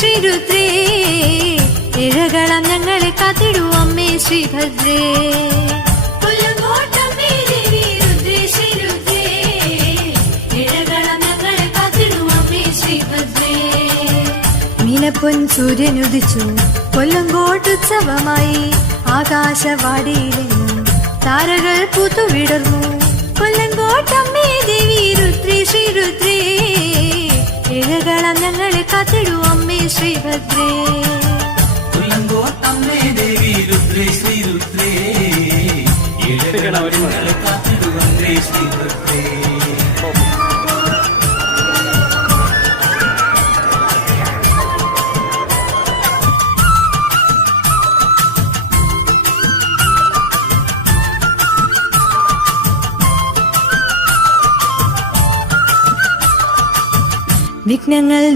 രുദ്രേ ശ്രീരുദ്രേ. ഇഴകളം ഞങ്ങളെ കാത്തിടൂ അമ്മേ ശ്രീഭദ്രേ. രുദ്രേ സൂര്യൻ ഉദിച്ചു കൊല്ലങ്കോട്ടുത്സവമായി. ആകാശവാടിയിലെങ്ങും താരകൾ പുതുവിടർന്നു കൊല്ലങ്കോട്ടമ്മേ ദേവി രുദ്രേ ശ്രീരുദ്രേ. ഇഴകളം ഞങ്ങളെ കാത്തിടൂ അമ്മേ ശ്രീഭദ്രേ.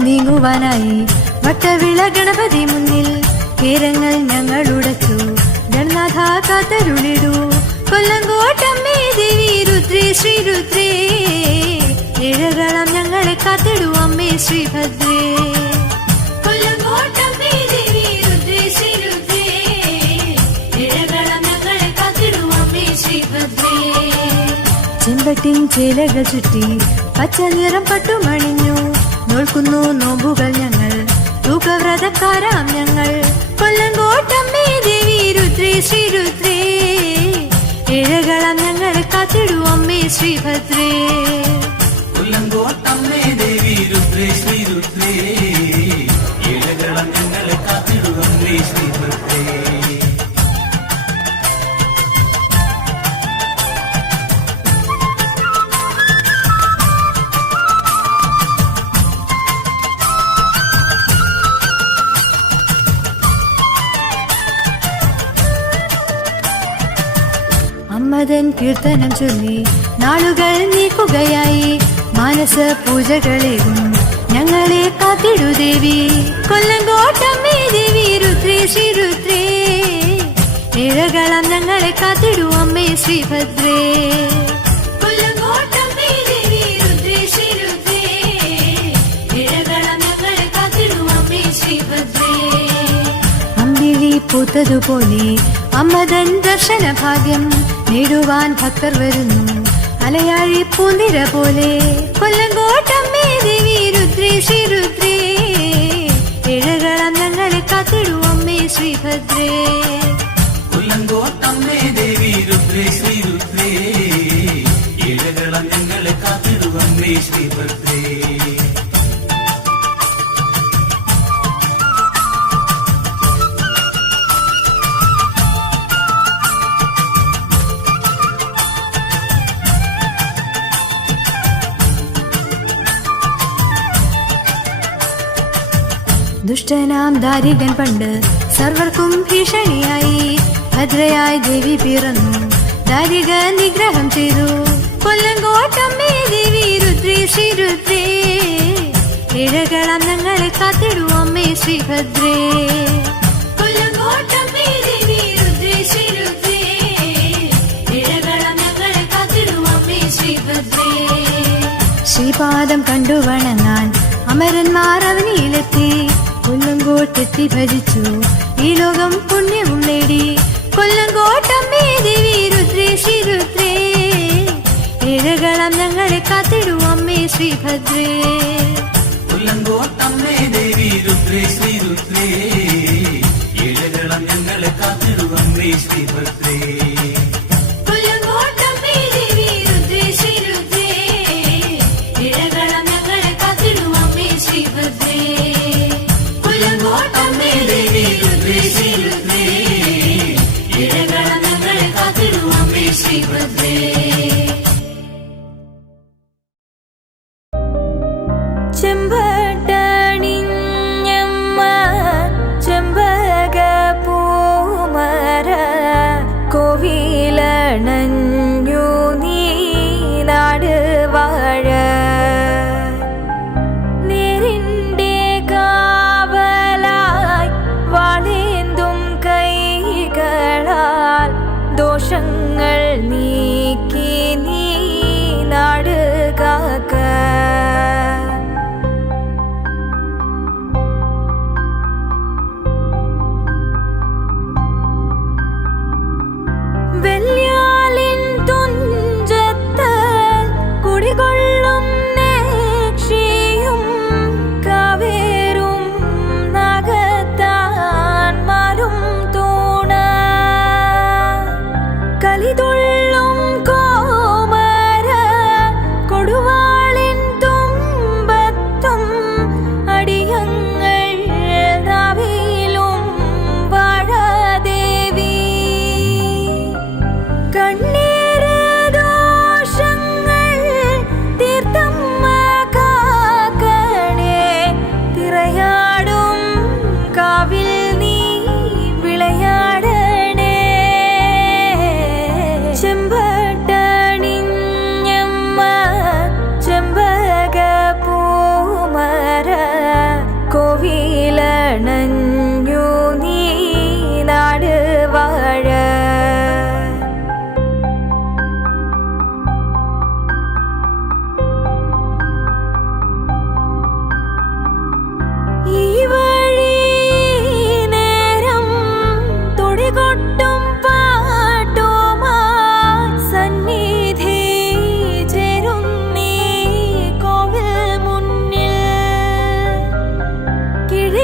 നീങ്ങുവാനായി. വട്ടവിള ഗണപതി മുന്നിൽ കേരങ്ങൾ ഞങ്ങൾ ഉടച്ചു ഗണനാഥ കാത്തരുളിടൂ കൊല്ലങ്കോട്ടമ്മേ ദേവി രുദ്രേ ശ്രീരുദ്രേ ഇഴകളം ഞങ്ങളെ കാത്തിടൂ അമ്മേ ശ്രീഭദ്രേ കൊല്ലങ്കോട്ടമ്മേ ദേവി രുദ്രേ ശ്രീരുദ്രേ ഇഴകളം ഞങ്ങളെ കാത്തിടൂ അമ്മേ ശ്രീഭദ്രേ ചെമ്പട്ടിൻ ചേലകൾ ചുറ്റി പച്ച നിറം പട്ടുമണിഞ്ഞു. നോൽക്കുന്നു നോമ്പുകൾ ഞങ്ങൾ. തൂക്കവ്രതക്കാരാം ഞങ്ങൾ. കൊല്ലങ്കോട്ടമ്മേ ദേവി രുദ്രേ ശ്രീരുദ്രേ. ഇഴകളം ഞങ്ങൾ കാത്തിടൂ അമ്മേ ശ്രീഭദ്രേ. കൊല്ലങ്കോട്ടമ്മേ ദേവി രുദ്രേ ശ്രീ ശ്രീരുദ്രേ ഞങ്ങൾ ഞങ്ങളെ അമ്മേ ശ്രീഭദ്രേ. അമ്മതൻ കീർത്തനം ചൊല്ലി. നാളുകൾ നീക്കുകയായി മാനസ പൂജകളേകും ഞങ്ങളെ കാത്തിടു ദേവി. കൊല്ലങ്കോട്ടമ്മേ ദേവി രുദ്രേ ദേവി രുദ്രേ ഇഴകളം ഞങ്ങളെ കാത്തിടു അമ്മേ ശ്രീഭദ്രേ പൂത്തതുപോലെ അമ്മതൻ ദർശന ഭാഗ്യം നേടുവാൻ ഭക്തർ വരുന്നു. അലയാഴി പൂന്തിര പോലെ കൊല്ലങ്കോട്ടമ്മേ ദേവി രുദ്രേ ശ്രീരുദ്രേ. ഇഴകളം ഞങ്ങളെ കാത്തിടൂ അമ്മേ ശ്രീഭദ്രേ. കൊല്ലങ്കോട്ടമ്മേ ദേവി രുദ്രേ ശ്രീരുദ്രേ. ഇഴകളം ഞങ്ങളെ ശ്രീ ശ്രീഭദ്രേ. ദുഷ്ടനാം ദാരികൻ പണ്ട് സർവർക്കും ഭീഷണിയായി. ഭദ്രയായി ദേവി പിറന്നു. ദാരിക നിഗ്രഹം ചെയ്തു. കൊല്ലങ്കോട്ടമ്മേ ദേവി കാത്തിടൂ അമ്മേ ശ്രീഭദ്രേ. കാത്തിടൂ അമ്മേ ശ്രീഭദ്രേ. ശ്രീപാദം കണ്ടു വണങ്ങാൻ അമരന്മാർ അവനിയിലെത്തി. കൊല്ലങ്കോട്ടെത്തി ഭരിച്ചു. ഈ ലോകം പുണ്യവും നേടി. കൊല്ലങ്കോട്ടമ്മേ ദേവി രുദ്രേ ശ്രീരുദ്രേ? ഏഴകളം ഞങ്ങളെ കാത്തിടൂ അമ്മേ ശ്രീഭദ്രേ. കൊല്ലങ്കോട്ടമ്മേ ദേവി രുദ്രേ ശ്രീരുദ്രേ? ഏഴകളം ഞങ്ങളെ കാത്തിടുവന്നേ ശ്രീഭദ്രേ.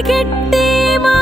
i get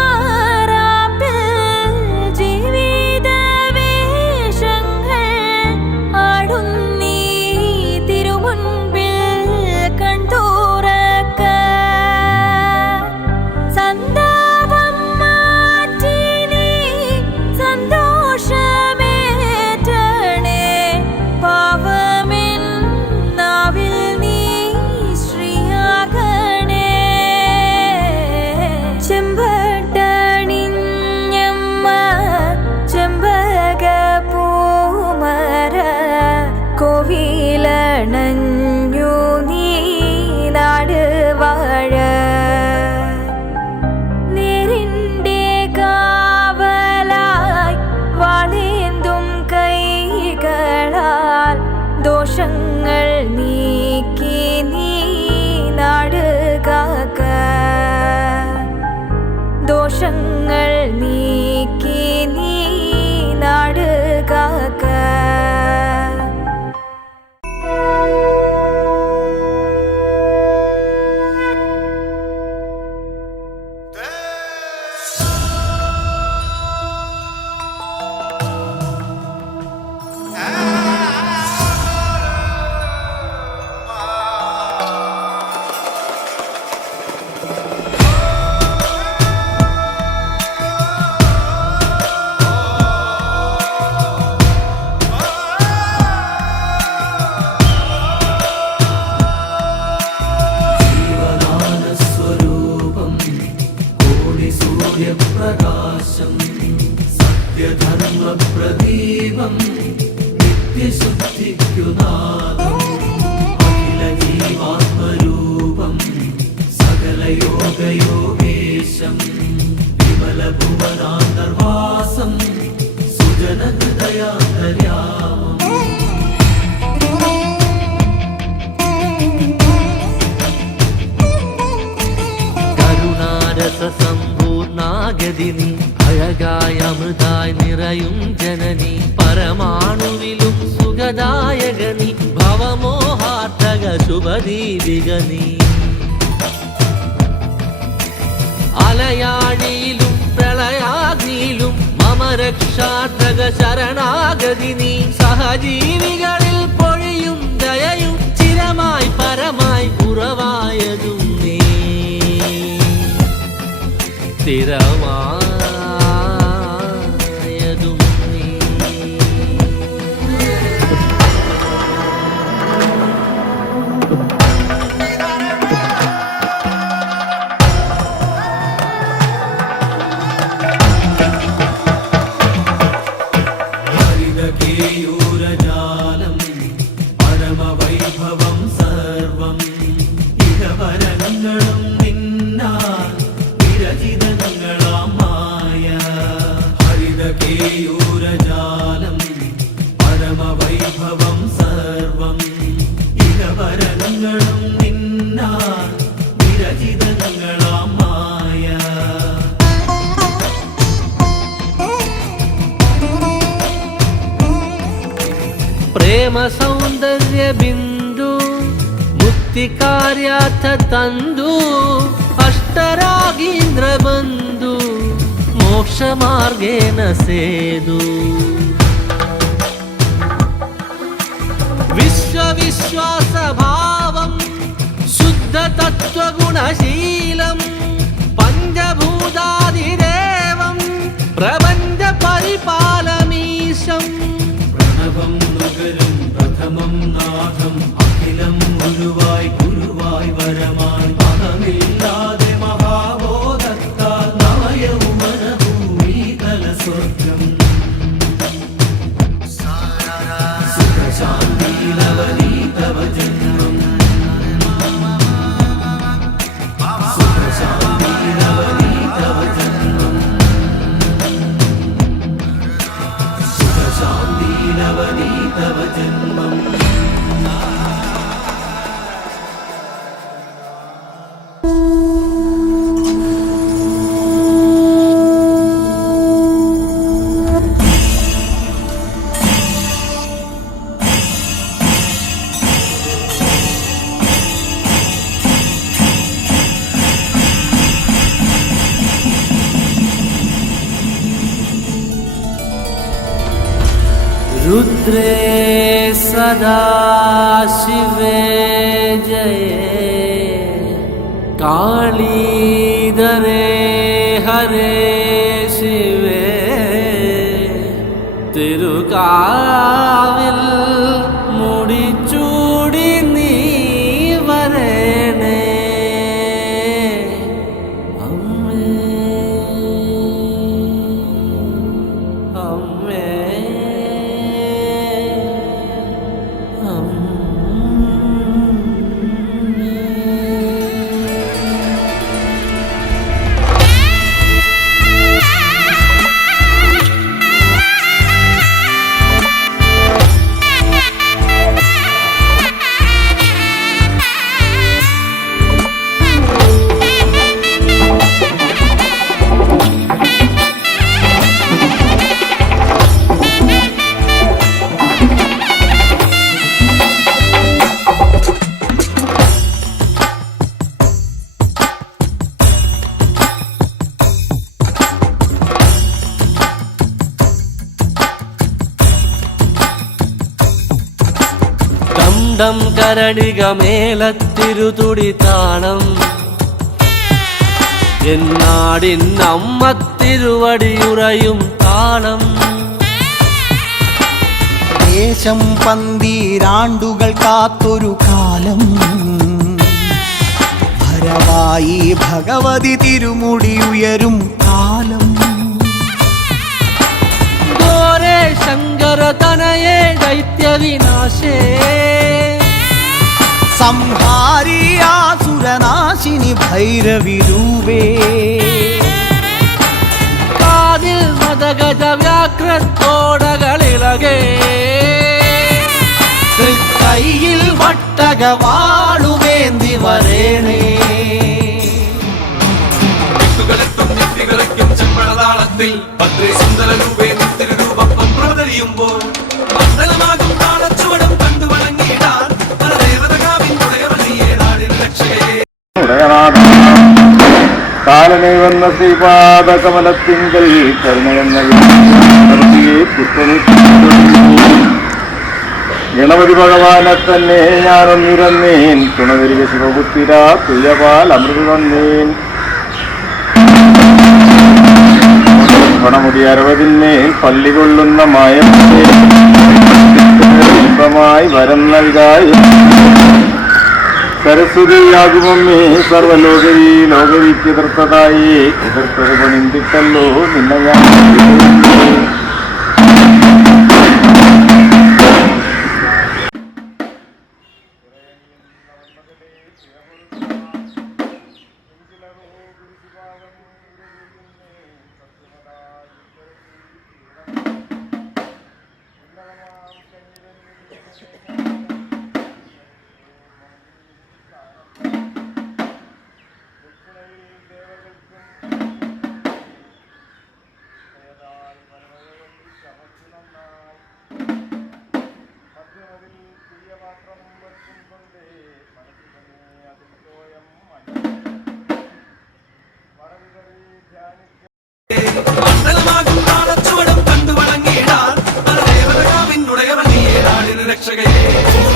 രക്ഷാത്രക ശരണാഗതി നീ. സഹജീവികളിൽ പൊഴിയും ദയയും ചിരമായി പരമായി ഉറവായതും നീ. സ്ഥിരമായി വിരഹിതങ്ങളും നിന്നാൽ വിരഹിതങ്ങളാം പ്രേമ സൗന്ദര്യ ബിന്ദു മുക്തികാര്യാർത്ഥ തന്തു അഷ്ടരാഗീന്ദ്ര ബന്ധു മോക്ഷമാർഗേന സേതു. വിശ്വവിശ്വാസഭാ ശുദ്ധതത്വഗുണശീലം പഞ്ചഭൂതാതിരേവം പ്രപഞ്ച പരിപാലമീശം പ്രണവം നുകരും പ്രഥമം നാഥം അഖിലം ഗുരുവായി ഗുരുവായി വരമാൻ പദമില്ലാതെ सदाशिव जय। जय कालीधरे हरे शिव। तिरुका കരടിക മേലത്തിരുതുടി താളം. എന്നാടിൻ അമ്മ തിരുവടിയുറയും താളം. ദേശം പന്തീരാണ്ടുകൾ കാത്തൊരു കാലം. ഭരവായി ഭഗവതി തിരുമുടി ഉയരും സംഹാരിയാസുരനാശിനി ഭൈരവിരൂപേ കാതിൽ മതഗജ വ്യാക്രത്തോടകളിളകേ കയ്യിൽ വട്ടകവാളുവേന്തി വരേണേ. ിൽ പത്രേ സുന്ദര രൂപേ തിരുരൂപം പ്രതരിയുമ്പോൾ മണ്ഡലമാകും കാലനെ വന്ന ശ്രീപാദ കമലത്തിങ്കൽ കരുണയെന്ന ഗണപതി ഭഗവാനെ തന്നെ ഞാനൊന്നിരന്നേൻ തുണതിരിക ശിവപുത്തിര തുല്യപാൽ അമൃത തന്നേൻ. പണമുടി അരവതിന്മേൽ പള്ളി കൊള്ളുന്ന മായ മായമായി വരുന്ന വിതായി സരസ്വതിയാകുമമ്മേ സർവലോകവി ലോകവിക്ക് എതിർത്തതായി എതിർത്തത് പണിന്തിട്ടല്ലോ നിന്നെ sugar, yeah.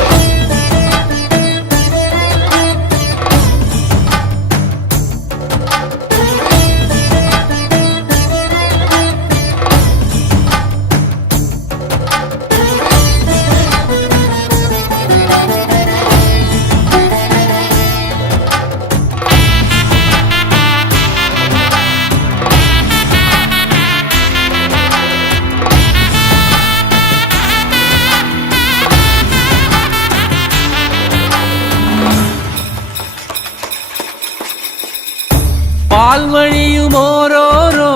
പാൽവഴിയും ഓരോരോ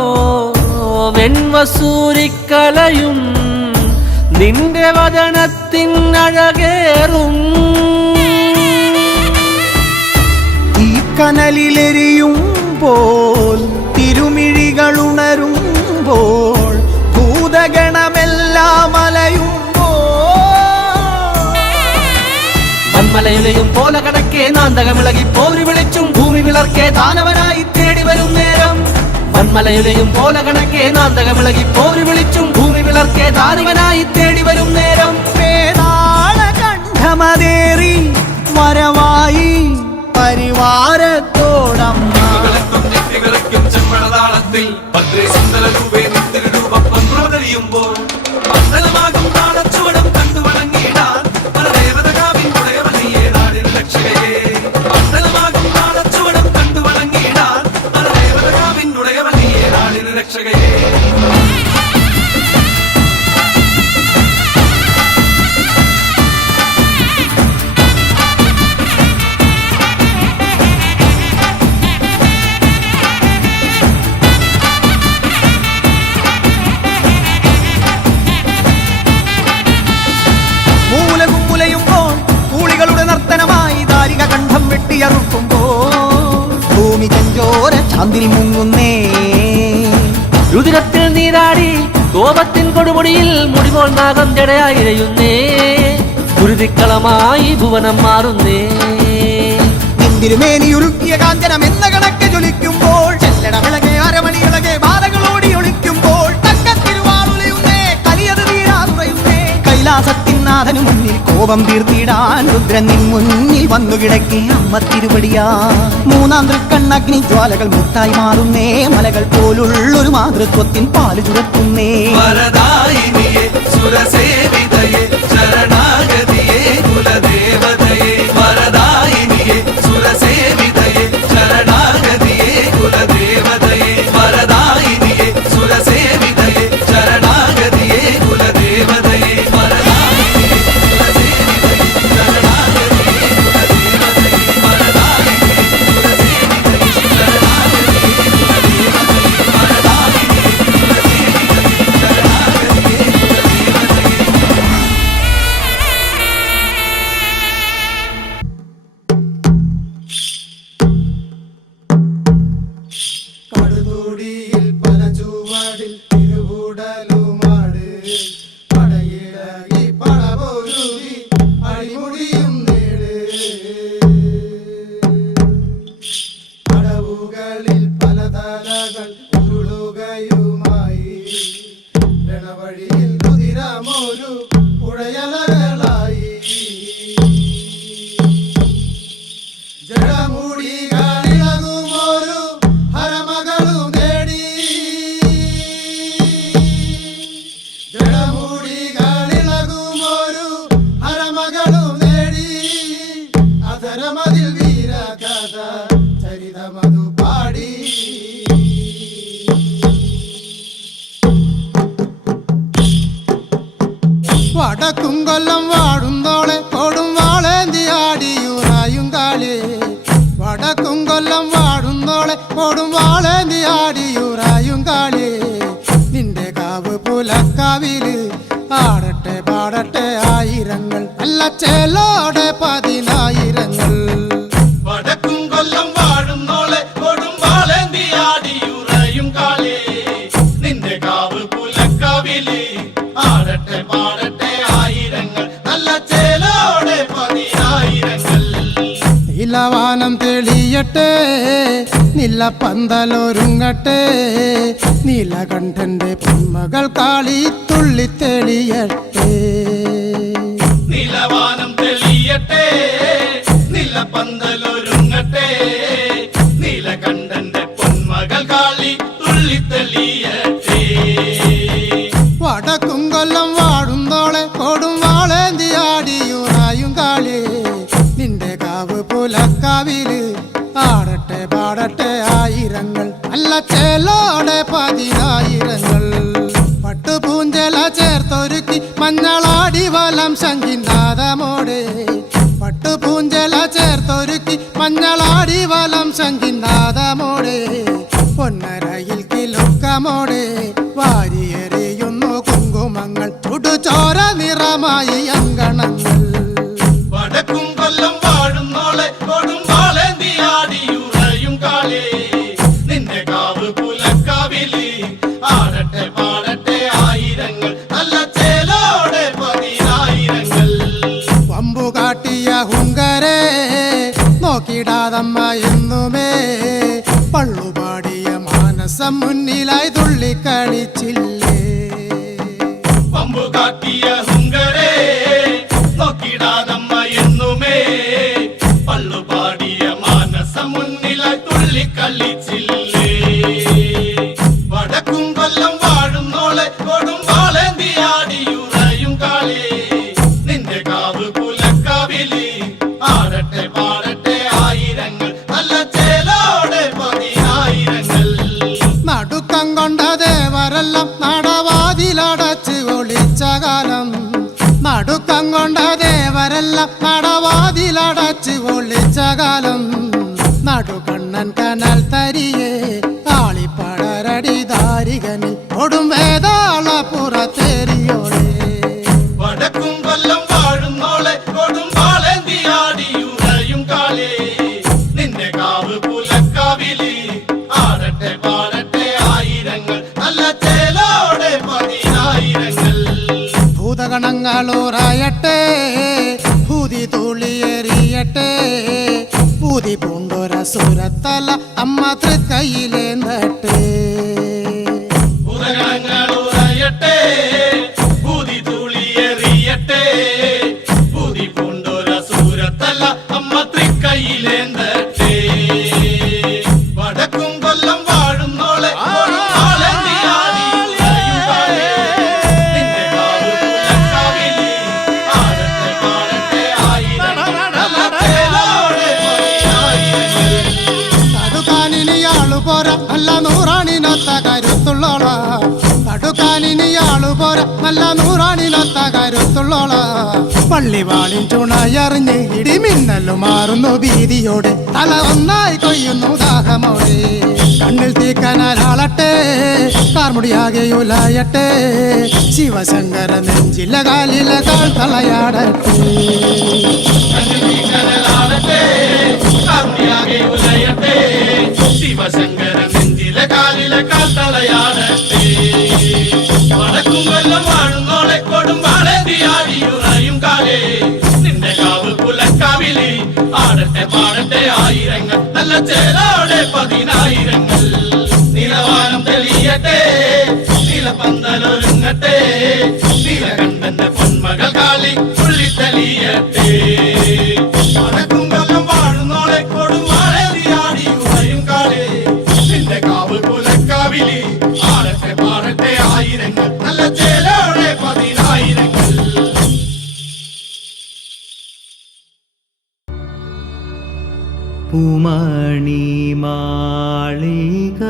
വെൺവസൂരിക്കലയും നിന്റെ വചനത്തിൻ അഴകേറും. ഈ കനലിലെരിയുമ്പോൾ തിരുമിഴികളുണരുമ്പോൾ ഭൂതഗണമെല്ലാം മന്മലയുലയും പോലെ കടക്കേ നാന്തകമിളകി പോരി വിളിച്ചും ഭൂമി വിളർക്കേ ദാനവനായി വരും നേരം. വന്മലയുടെയും പോലെ കണക്കെ നാന്തക വിളകി പോരി വിളിച്ചും ഭൂമി വിളർക്കെ ദാരിവനായി തേടി വരും നേരം. േറി വരവായി പരിവാരത്തോടം ഭദ്രേ സുന്ദര രൂപേ കോപത്തിൻ മുടിമോൾ നാഗം ജടയായിരയുന്നേ കുരുതിക്കളമായി ഭുവനം മാറുന്നേ. ിയ ഉരുക്കിയ കാഞ്ചനം എന്ന കണക്ക് ജ്വലിക്കുമ്പോൾ ചെല്ലട വിളകെ അരമണികളകെ ബാധകളോടി ഒളിക്കുമ്പോൾ തങ്കത്തിരുവാളുലയുന്നേ കലിയത് തീരാതുറയുന്നേ കൈലാസത്തിൻ നാഥനു മുന്നിൽ കോപം തീർത്തിടാൻ രുദ്രൻ നിൻ മുന്നിൽ വന്നു കിടക്കി അമ്മ തിരുവടിയാ. മൂന്നാം തൃക്കണ്ണഗ്നി ജ്വാലകൾ മുത്തായി മാറുന്നേ മലകൾ പോലുള്ളൊരു മാതൃത്വത്തിൻ പാൽ ചുരത്തുന്നേ. സുരസേവിതയെ ശരണാഗതിയെ കുലദേവതയെ നീലവാനം തെളിയട്ടെ നില പന്തലൊരുങ്ങട്ടെ നീലകണ്ഠന്റെ പൊന്മകൾ കാളി തുള്ളി തെളിയട്ടെ. നിലവാനം തെളിയട്ടെ നില നിലപ്പന്തലൊരുങ്ങട്ടെ പുലക്കാവിൽ ആടട്ടെ പാടട്ടെ ആയിരങ്ങൾ. അല്ല ചേലോടെ പതിനായിരങ്ങൾ. പട്ടുപൂഞ്ചല ചേർത്തൊരുക്കി മഞ്ഞളാടി വലം ശങ്കിനാഥമോടെ പട്ടുപൂഞ്ചല ചേർത്തൊരുക്കി മഞ്ഞളാടി വലം ശങ്കിനാഥമോടെ പൊന്നരയിൽ കിലുക്കമോടെ വാരിയെറിയുന്നു കുങ്കുമങ്ങൾ. ചുടുചോര നിറമായി അങ്കണങ്ങൾ. നോക്കിടാതമ്മ എന്നുമേ. പള്ളുപാടിയ മാനസം മുന്നിലായി തുള്ളിക്കളിച്ചില്ലേ. సూరత్తల అమ్మ త్రితయిలే കരുത്തുള്ളോള പള്ളിവാളിൻ ചുണയറിഞ്ഞ് ഇടിമിന്നലു മാറുന്നു ഭീതിയോടെ. തല ഒന്നായി കൊയ്യുന്നു ദാഹമോടെ. കണ്ണിൽ തീക്കനാലാളട്ടെ കാർമുടിയാകെ ഉലായട്ടെ? ശിവശങ്കര നെഞ്ചില്ല കാലില കാൽ തളയാടട്ടെ. ശിവശങ്കര നെഞ്ചിലെ കാൽ കാത്തളയാടട്ടെ വടക്കും കൊല്ലം വാഴുന്നോളെ ആടട്ടെ പാടട്ടെ ആയിരങ്ങൾ നല്ല ചേലോടെ പതിനായിരങ്ങൾ. നിലവാനം തെളിയട്ടെ നിലപന്തലൊരുങ്ങട്ടെ നിലകണ്ഠന്റെ പൊന്മകൾ കാളി പുള്ളി പൂമണി മാളിക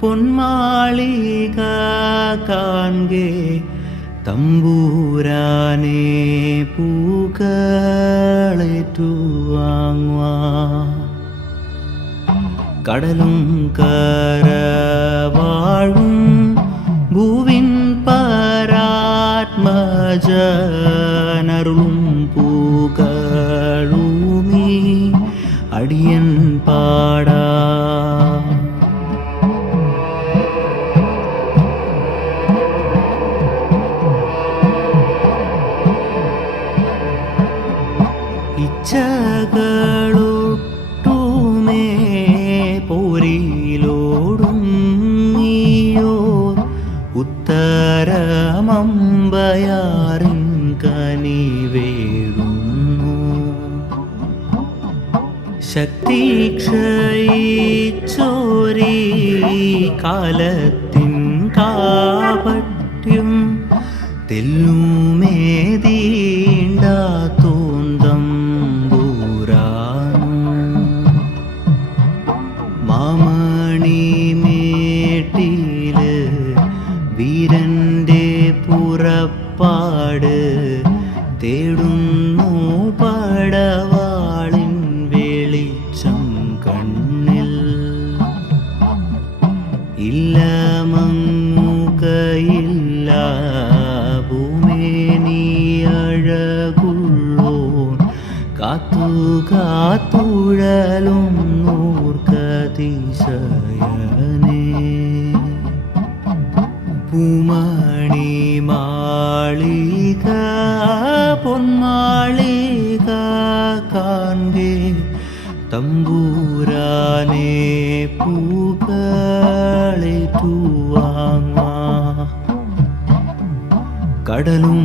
പൊന്മാളിക കാൺകെ തമ്പൂരാനെ പൂക്കളേറ്റുവാങ്ങുവാ കടലും കരവാഴും ഭൂവിൻ പരാത്മജനരുളും അടിയൻ പാടാ. ഇച്ഛകളൊട്ടുമേ ഉത്തരമമ്പയാറിൻ കനി ശക്തി ക്ഷയിച്ചോരീ കാലത്തിൻ കാപട്യം തെല്ലുമേതീണ്ട കാത്തു കാത്തുഴലും നൂർക്കതിശയനേ പൂമണി മാളിക പൊന്മാളിക കാൺകെ തമ്പൂരാനെ പൂക്കളേറ്റുവാങ്ങാ കടലും